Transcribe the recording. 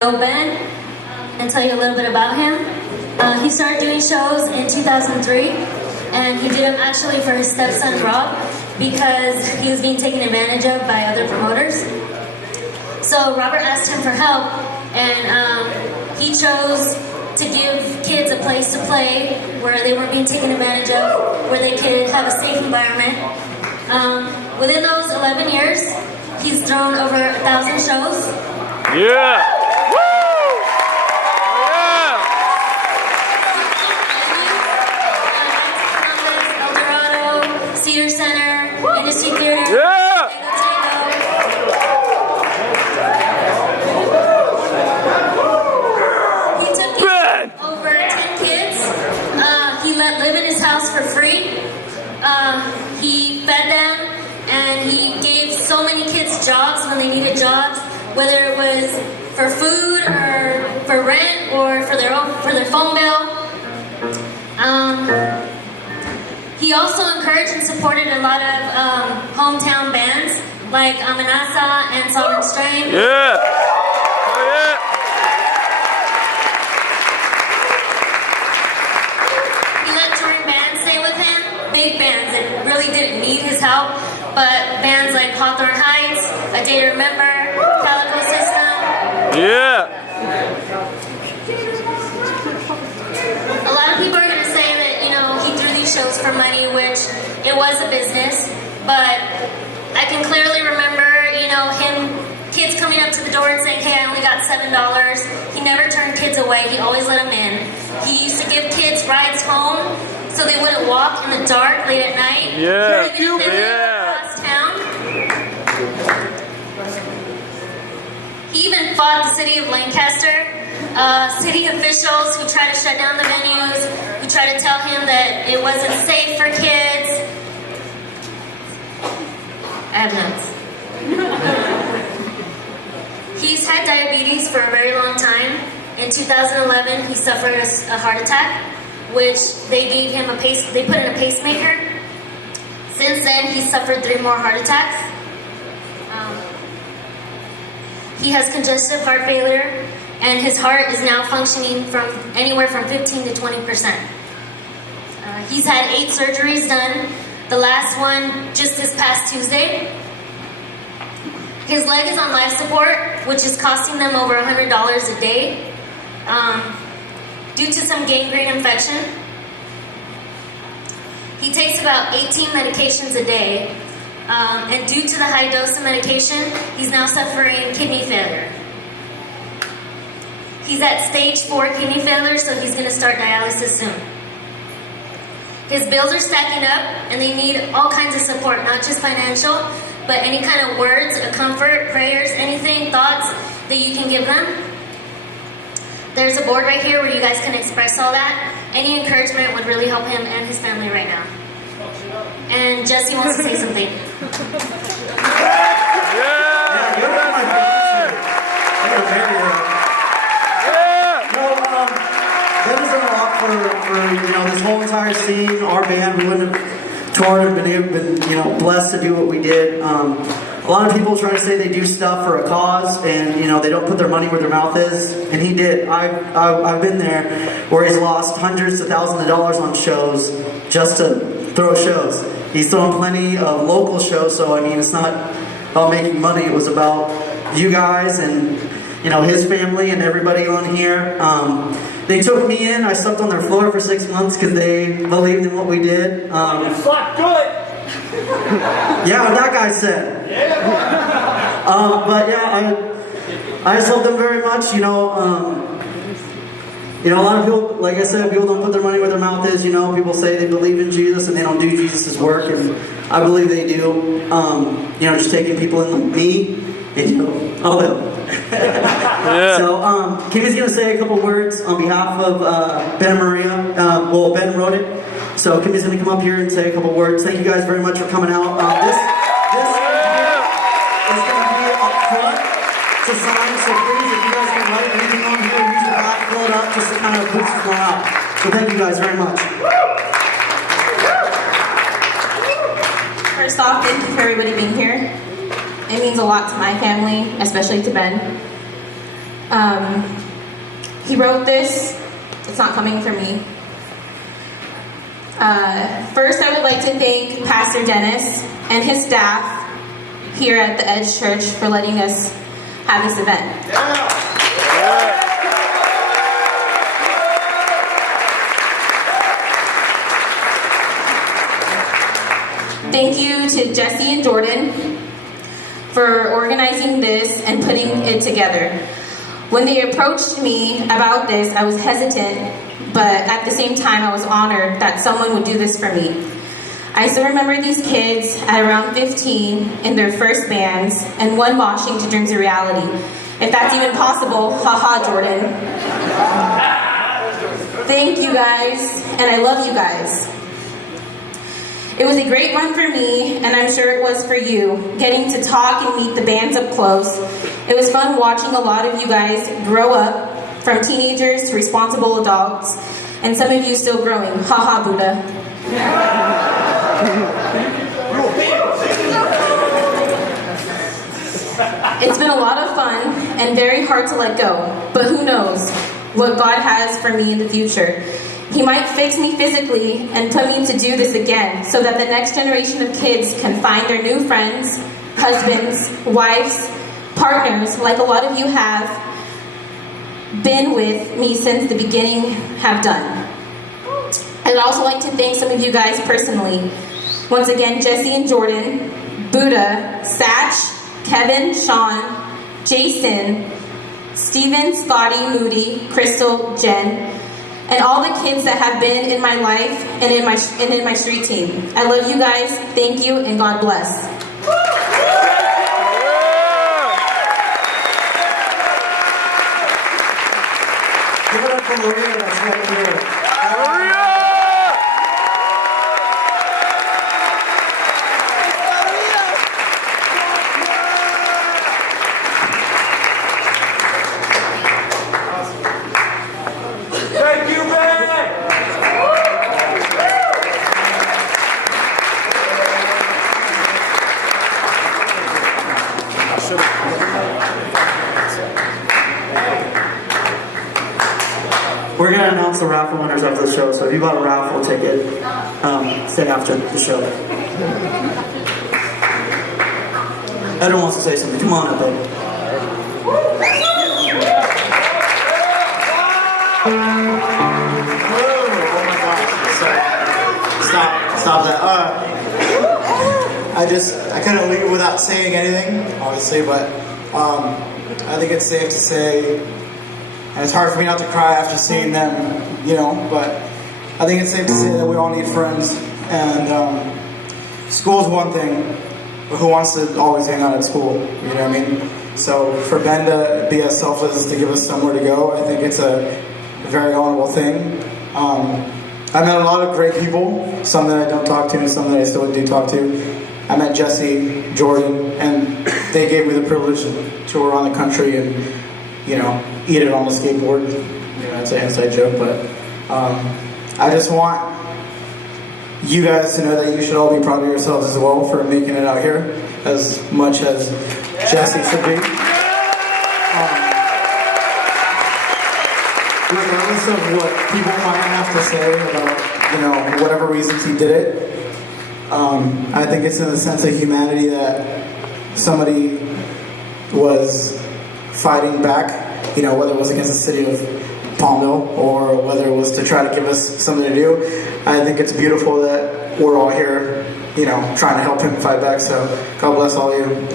Ben and tell you a little bit about him. He started doing shows in 2003, and he did them actually for his stepson Rob because he was being taken advantage of by other promoters. So Robert asked him for help, and he chose to give kids a place to play where they weren't being taken advantage of, where they could have a safe environment. Within those 11 years, he's thrown over 1,000 shows. Yeah! Industry Theater. Yeah! He took over 10 kids. He let live in his house for free. He fed them, and he gave so many kids jobs when they needed jobs, whether it was for food or for rent or for their phone bill. He also encouraged and supported a lot of hometown bands like Amenaza and Sovereign Strain. Yeah! Oh yeah! He let touring bands stay with him, big bands that really didn't need his help, but bands like Hawthorne Heights, A Day to Remember, Calico System. Yeah! A lot of people are going to say that, he threw these shows for money, which it was a business, but I can clearly remember, kids coming up to the door and saying, hey, I only got $7. He never turned kids away. He always let them in. He used to give kids rides home so they wouldn't walk in the dark late at night. Yeah, Even if they lived across town. He even fought the city of Lancaster, city officials who tried to shut down the venues, who tried to tell him that it wasn't safe for kids. I have notes. He's had diabetes for a very long time. In 2011, he suffered a heart attack, which they gave him they put in a pacemaker. Since then, he's suffered 3 more heart attacks. He has congestive heart failure, and his heart is now functioning from anywhere from 15 to 20%. He's had 8 surgeries done, the last one just this past Tuesday. His leg is on life support, which is costing them over $100 a day due to some gangrene infection. He takes about 18 medications a day, and due to the high dose of medication, he's now suffering kidney failure. He's at stage 4 kidney failure, so he's going to start dialysis soon. His bills are stacking up, and they need all kinds of support, not just financial, but any kind of words, a comfort, prayers, anything, thoughts that you can give them. There's a board right here where you guys can express all that. Any encouragement would really help him and his family right now. And Jesse wants to say something. Ben has done a lot for this whole entire scene, our band. We wouldn't have toured and been blessed to do what we did. A lot of people try to say they do stuff for a cause, and they don't put their money where their mouth is, and he did. I've been there where he's lost hundreds of thousands of dollars on shows just to throw shows. He's thrown plenty of local shows, so it's not about making money. It was about you guys and his family and everybody on here. They took me in. I slept on their floor for 6 months because they believed in what we did. You slept good! Yeah, what that guy said. But yeah, I just love them very much. A lot of people, like I said, people don't put their money where their mouth is. People say they believe in Jesus and they don't do Jesus' work, and I believe they do. Just taking people in like me, and all them. Yeah. So, Kimmy's going to say a couple words on behalf of Ben and Maria. Ben wrote it. So, Kimmy's going to come up here and say a couple words. Thank you guys very much for coming out. This is going to be up front to sign. So, please, if you guys can write anything on here, use the back, fill it up just to kind of boost it out. So, thank you guys very much. First off, thank you for everybody being here. It means a lot to my family, especially to Ben. He wrote this. It's not coming from me. First, I would like to thank Pastor Dennis and his staff here at the Edge Church for letting us have this event. Thank you to Jesse and Jordan for organizing this and putting it together. When they approached me about this, I was hesitant, but at the same time, I was honored that someone would do this for me. I still remember these kids at around 15 in their first bands and one moshing to Dreams of Reality. If that's even possible, haha, Jordan. Thank you guys, and I love you guys. It was a great run for me, and I'm sure it was for you, getting to talk and meet the bands up close. It was fun watching a lot of you guys grow up, from teenagers to responsible adults, and some of you still growing. Haha, Buddha. It's been a lot of fun and very hard to let go, but who knows what God has for me in the future. He might fix me physically and put me to do this again so that the next generation of kids can find their new friends, husbands, wives, partners, like a lot of you have been with me since the beginning have done. I'd also like to thank some of you guys personally. Once again, Jesse and Jordan, Buddha, Satch, Kevin, Sean, Jason, Steven, Scotty, Moody, Crystal, Jen, and all the kids that have been in my life and in my street team. I love you guys, thank you, and God bless. Give it up for Maria, that's right here. Thank you, man. We're going to announce the raffle winners after the show, so if you bought a raffle ticket, stay after the show. Edwin wants to say something. Come on up, baby. Oh my gosh. Stop that. I couldn't leave without saying anything, obviously, but I think it's safe to say, and it's hard for me not to cry after seeing them, but I think it's safe to say that we all need friends, and school's one thing, but who wants to always hang out at school, you know what I mean? So for Ben to be as selfless as to give us somewhere to go, I think it's a very honorable thing. I met a lot of great people, some that I don't talk to and some that I still do talk to. I met Jesse, Jordan, and they gave me the privilege to tour around the country and, eat it on the skateboard. It's an inside joke, but I just want you guys to know that you should all be proud of yourselves as well for making it out here as much as Jesse should be. Regardless of what people might have to say about, whatever reasons he did it, I think it's in the sense of humanity that somebody was fighting back, whether it was against the city of Palmville or whether it was to try to give us something to do. I think it's beautiful that we're all here, trying to help him fight back, so God bless all of you.